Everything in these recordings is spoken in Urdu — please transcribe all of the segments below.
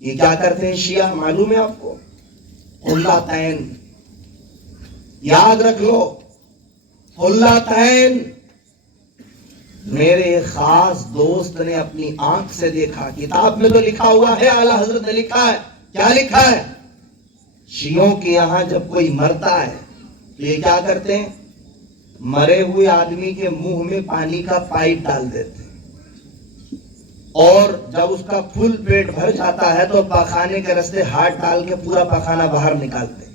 یہ کیا کرتے ہیں شیعہ معلوم ہے آپ کو؟ خلاتین، یاد رکھ لو خلاتین۔ میرے ایک خاص دوست نے اپنی آنکھ سے دیکھا، کتاب میں تو لکھا ہوا ہے، اعلیٰ حضرت نے لکھا ہے، کیا لکھا ہے؟ شیعوں کے یہاں جب کوئی مرتا ہے تو یہ کیا کرتے ہیں؟ مرے ہوئے آدمی کے منہ میں پانی کا پائپ ڈال دیتے ہیں، اور جب اس کا فل پیٹ بھر جاتا ہے تو پاخانے کے راستے ہاتھ ڈال کے پورا پاخانہ باہر نکالتے ہیں۔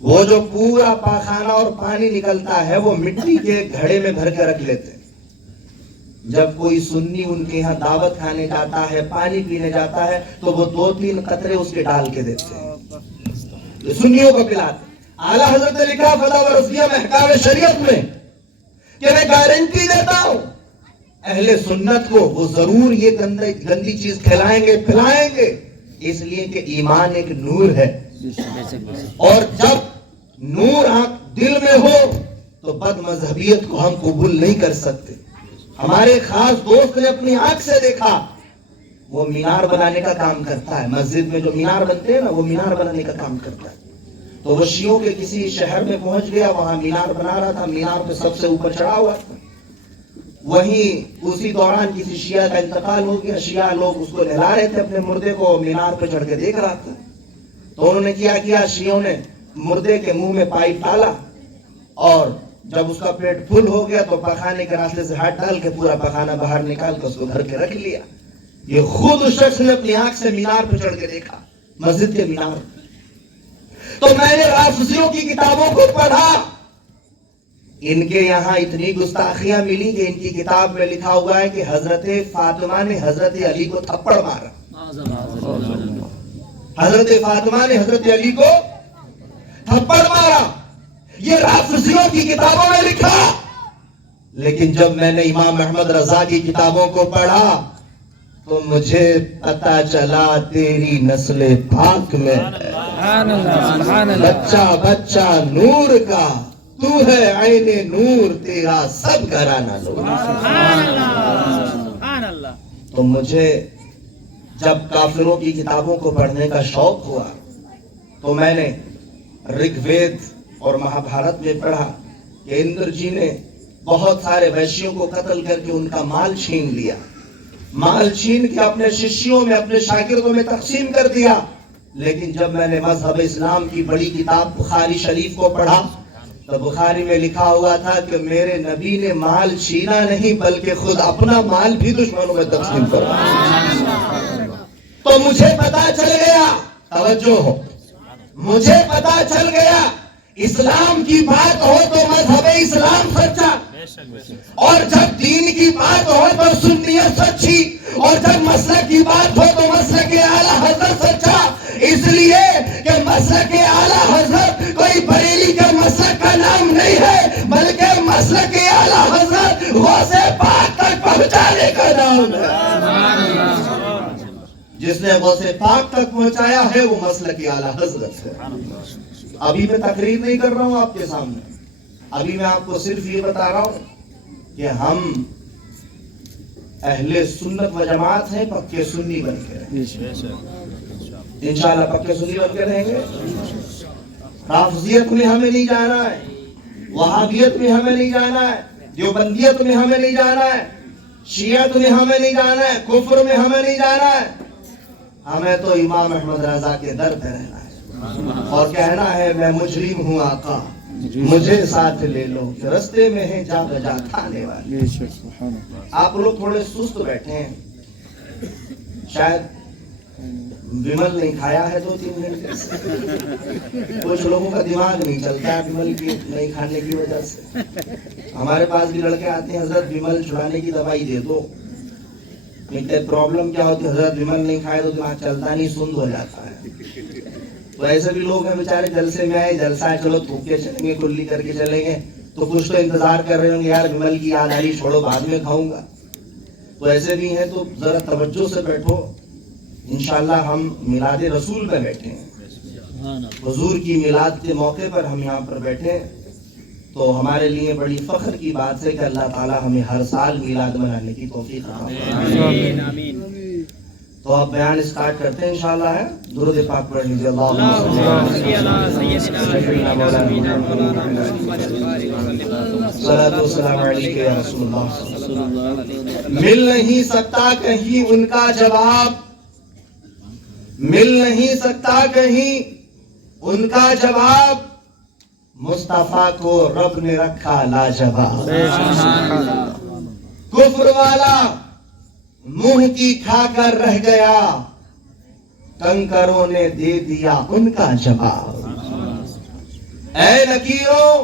وہ جو پورا پاخانہ اور پانی نکلتا ہے وہ مٹی کے گھڑے میں بھر کے رکھ لیتے ہیں۔ جب کوئی سنی ان کے یہاں دعوت کھانے جاتا ہے، پانی پینے جاتا ہے، تو وہ 2-3 قطرے اس کے ڈال کے دیتے ہیں، یہ سنیوں کو پلاتے ہیں۔ اعلیٰ حضرت نے لکھا فتح و رضویہ میں احکام شریعت میں کہ میں گارنٹی دیتا ہوں اہل سنت کو وہ ضرور یہ گندی چیز کھلائیں گے پھلائیں گے، اس لیے کہ ایمان ایک نور ہے، اور جب نور دل میں ہو تو بد مذہبیت کو ہم قبول نہیں کر سکتے۔ ہمارے خاص دوست نے اپنی آنکھ سے دیکھا، وہ مینار بنانے کا کام کرتا ہے، مسجد میں جو مینار بنتے ہیں نا وہ مینار بنانے کا کام کرتا ہے۔ تو وہ شیعوں کے کسی شہر میں پہنچ گیا، وہاں مینار بنا رہا تھا، مینار پہ سب سے اوپر چڑھا ہوا تھا۔ وہیں اسی دوران کسی شیعہ کا انتقال ہو گیا، شیعہ لوگ اس کو نہلا رہے تھے اپنے مردے کو، مینار پہ چڑھ کے دیکھ رہا تھا۔ تو انہوں نے کیا شیعوں نے مردے کے منہ میں پائپ ڈالا، اور جب اس کا پیٹ پھل ہو گیا تو پخانے کے راستے سے ہاتھ ڈال کے پورا پخانہ باہر نکال کے اس کو گھر کے رکھ لیا۔ یہ خود اس شخص نے اپنی آنکھ سے مینار پہ چڑھ کے دیکھا، مسجد کے مینار۔ تو میں نے رافضیوں کی کتابوں کو پڑھا، ان کے یہاں اتنی گستاخیاں ملی کہ ان کی کتاب میں لکھا ہوا ہے کہ حضرت فاطمہ نے حضرت علی کو تھپڑ مارا، حضرت فاطمہ نے حضرت علی کو تھپڑ مارا، یہ رافضیوں کی کتابوں میں لکھا۔ لیکن جب میں نے امام احمد رضا کی کتابوں کو پڑھا تو مجھے پتا چلا تیری نسل پاک میں بچہ بچہ نور کا، تو ہے عین نور، تیرا سب گھرانہ نور۔ تو مجھے جب کافروں کی کتابوں کو پڑھنے کا شوق ہوا تو میں نے رگ وید اور مہابھارت میں پڑھا کہ اندر جی نے بہت سارے ویشیوں کو قتل کر کے ان کا مال چھین لیا، مال چھین کے اپنے ششیوں میں اپنے شاگردوں میں تقسیم کر دیا۔ لیکن جب میں نے مذہب اسلام کی بڑی کتاب بخاری شریف کو پڑھا تو بخاری میں لکھا ہوا تھا کہ میرے نبی نے مال چھینا نہیں بلکہ خود اپنا مال بھی دشمنوں میں تقسیم کرا۔ تو مجھے پتا چل گیا، توجہ ہو، مجھے پتا چل گیا اسلام کی بات ہو تو مذہب اسلام سچا، اور جب دین کی بات ہو تو سنیت سچی، اور جب مسلک کی بات ہو تو مسلک اعلیٰ حضرت سچا۔ اس لیے کہ مسلک اعلیٰ حضرت کوئی بریلی کے مسلک کا نام نہیں ہے، بلکہ مسلک اعلیٰ حضرت غوث پاک تک پہنچانے کا نام ہے۔ جس نے غوث پاک تک پہنچایا ہے وہ مسلک اعلیٰ حضرت ہے۔ ابھی میں تقریر نہیں کر رہا ہوں آپ کے سامنے، ابھی میں آپ کو صرف یہ بتا رہا ہوں کہ ہم اہل سنت و جماعت ہیں، پکے سنی بن کے رہیں، انشاءاللہ پکے سنی بن کے رہیں گے۔ رافضیت میں ہمیں نہیں جانا ہے، وہابیت میں ہمیں نہیں جانا ہے، دیوبندیت میں ہمیں نہیں جانا ہے، شیعت میں ہمیں نہیں جانا ہے، کفر میں ہمیں نہیں جانا ہے۔ ہمیں تو امام احمد رضا کے در پہ رہنا ہے اور کہنا ہے میں مجرم ہوں آقا مجھے ساتھ لے لو، رستے میں ہے جا بجا کھانے والے۔ آپ لوگ تھوڑے سست بیٹھے ہیں، شاید ومل نہیں کھایا ہے 2-3 گھنٹے سے، کچھ لوگوں کا دماغ نہیں چلتا ہے ومل کی نہیں کھانے کی وجہ سے۔ ہمارے پاس بھی لڑکے آتے ہیں، حضرت ومل چھڑانے کی دوائی دے دو۔ پرابلم کیا ہوتی ہے؟ حضرت ومل نہیں کھائے تو دماغ چلتا نہیں، سند ہو جاتا ہے۔ تو ایسے بھی لوگ ہیں بیچارے، جلسے میں آئے، جلسہ ہے چلو تھوک کے چلیں گے، کلی کر کے چلیں گے، تو کچھ تو انتظار کر رہے ہوں گے یار ومل کی یاد آ رہی، چھوڑو بعد میں کھاؤں گا۔ تو ایسے بھی ہیں، تو ذرا توجہ سے بیٹھو۔ انشاءاللہ ہم میلاد رسول پہ بیٹھے ہیں، حضور کی میلاد کے موقع پر ہم یہاں پر بیٹھے ہیں، تو ہمارے لیے بڑی فخر کی بات ہے کہ اللہ تعالی ہمیں ہر سال میلاد منانے کی توفیق عطا فرمائے۔ تو آپ بیان اسٹارٹ کرتے ہیں انشاءاللہ ہے. درود پاک پڑھ لیجیے. صلاۃ و سلام علیک یا رسول اللہ. مل نہیں سکتا کہیں ان کا جواب, مل نہیں سکتا کہیں ان کا جواب, مصطفیٰ کو رب نے رکھا لاجواب. کفر والا منہ کی کھا کر رہ گیا, کنکروں نے دے دیا ان کا جواب. اے نکیروں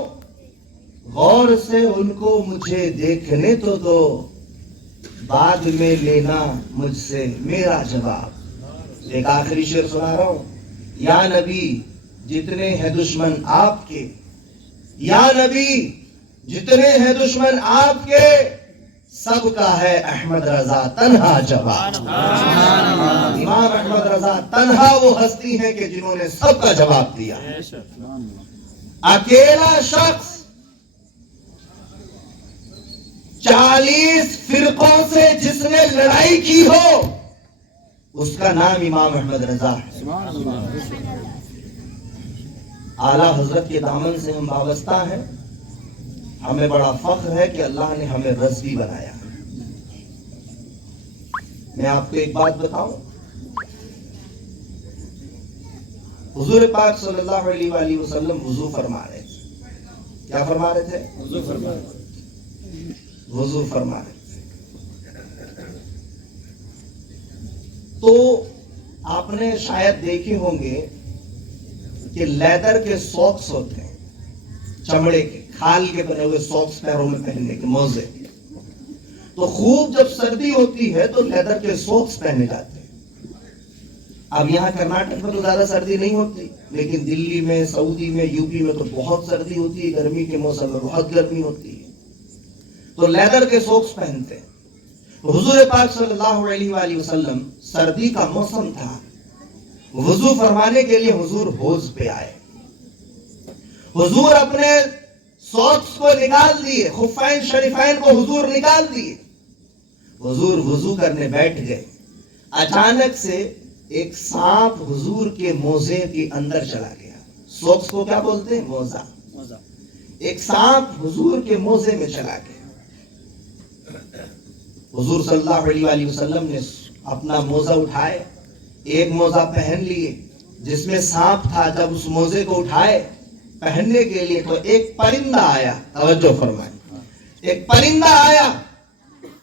غور سے ان کو مجھے دیکھنے تو دو, بعد میں لینا مجھ سے میرا جواب. ایک آخری شعر سنا رہا ہوں. یا نبی جتنے ہیں دشمن آپ کے, یا نبی جتنے ہیں دشمن آپ کے, سب کا ہے احمد رضا تنہا جواب. امام احمد رضا تنہا وہ ہستی ہیں کہ جنہوں نے سب کا جواب دیا. اکیلا شخص 40 فرقوں سے جس نے لڑائی کی ہو, اس کا نام امام احمد رضا ہے. اعلیٰ حضرت کے دامن سے ہم وابستہ ہیں. ہمیں بڑا فخر ہے کہ اللہ نے ہمیں رضوی بنایا. میں آپ کو ایک بات بتاؤں, حضور پاک صلی اللہ علیہ وآلہ وسلم وضو فرما رہے تھے. کیا فرما رہے تھے؟ وضو فرما رہے تھے. تو آپ نے شاید دیکھے ہوں گے کہ لیدر کے ساکس ہوتے ہیں, چمڑے کے کھال کے بنے ہوئے ساکس پیروں میں پہننے کے, موزے. تو خوب جب سردی ہوتی ہے تو لیدر کے ساکس پہنے جاتے ہیں. اب یہاں کرناٹک میں تو زیادہ سردی نہیں ہوتی, لیکن دلی میں, سعودی میں, یو پی میں تو بہت سردی ہوتی ہے. گرمی کے موسم میں بہت گرمی ہوتی ہے, تو لیدر کے ساکس پہنتے ہیں. حضور پاک صلی اللہ علیہ وآلہ وسلم سردی کا موسم تھا, وضو فرمانے کے لیے حضور حوض پہ آئے. حضور اپنے ساکس کو نکال دیے, خفین شریفین کو حضور نکال دیے. حضور وضو کرنے بیٹھ گئے. اچانک سے ایک سانپ حضور کے موزے کے اندر چلا گیا. ساکس کو کیا بولتے ہیں؟ موزہ. ایک سانپ حضور کے موزے میں چلا گیا. حضور صلی اللہ علیہ وآلہ وسلم نے اپنا موزہ اٹھائے, ایک موزہ پہن لیے جس میں سانپ تھا. جب اس موزے کو اٹھائے پہننے کے لیے تو ایک پرندہ آیا. توجہ فرمائیں, ایک پرندہ آیا.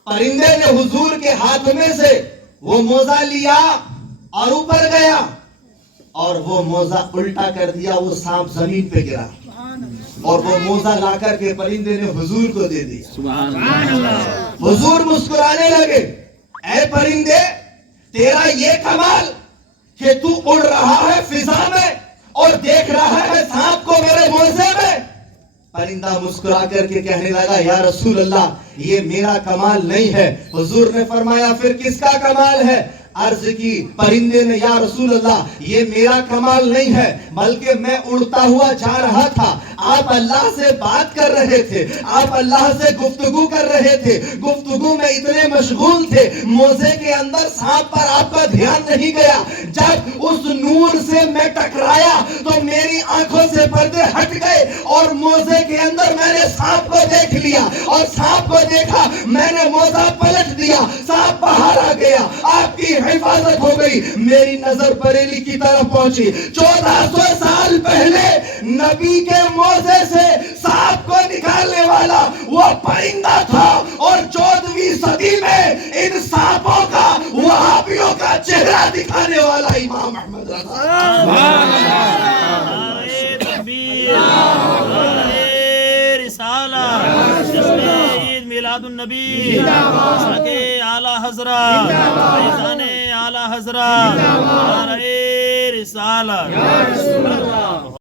پرندے نے حضور کے ہاتھ میں سے وہ موزہ لیا اور اوپر گیا, اور وہ موزہ الٹا کر دیا. وہ سانپ زمین پہ گرا, اور وہ موزہ لا کر کے پرندے نے حضور کو دے دیا. حضور مسکرانے لگے. اے پرندے, تیرا یہ کمال کہ تو اڑ رہا ہے فضا میں اور دیکھ رہا ہے سانپ کو میرے موزے میں. پرندہ مسکرا کر کے کہنے لگا, یا رسول اللہ یہ میرا کمال نہیں ہے. حضور نے فرمایا, پھر کس کا کمال ہے؟ عرض کی پرندے نے, یا رسول اللہ یہ میرا کمال نہیں ہے, بلکہ میں اڑتا ہوا جا رہا تھا. آپ اللہ سے بات کر رہے تھے, آپ اللہ سے گفتگو کر رہے تھے. گفتگو میں اتنے مشغول تھے, موزے کے اندر سانپ پر آپ کا دھیان نہیں گیا. جب اس نور سے میں ٹکرایا تو میری آنکھوں سے پردے ہٹ گئے, اور موزے کے اندر میں نے سانپ کو دیکھ لیا, اور سانپ کو دیکھا, میں نے موزہ پلٹ دیا, سانپ باہر آ گیا. آپ کی حفاظت ہو گئی. میری نظر بریلی کی طرف پہنچی. 1400 سال پہلے نبی کے موزے سے سانپ کو نکالنے والا وہ پرندہ تھا, اور 14ویں صدی میں ان سانپوں کا وہابیوں کا چہرہ دکھانے والا امام احمد رضا. میلاد النبی, اعلیٰ حضرت, اعلی حضرت, رسالت.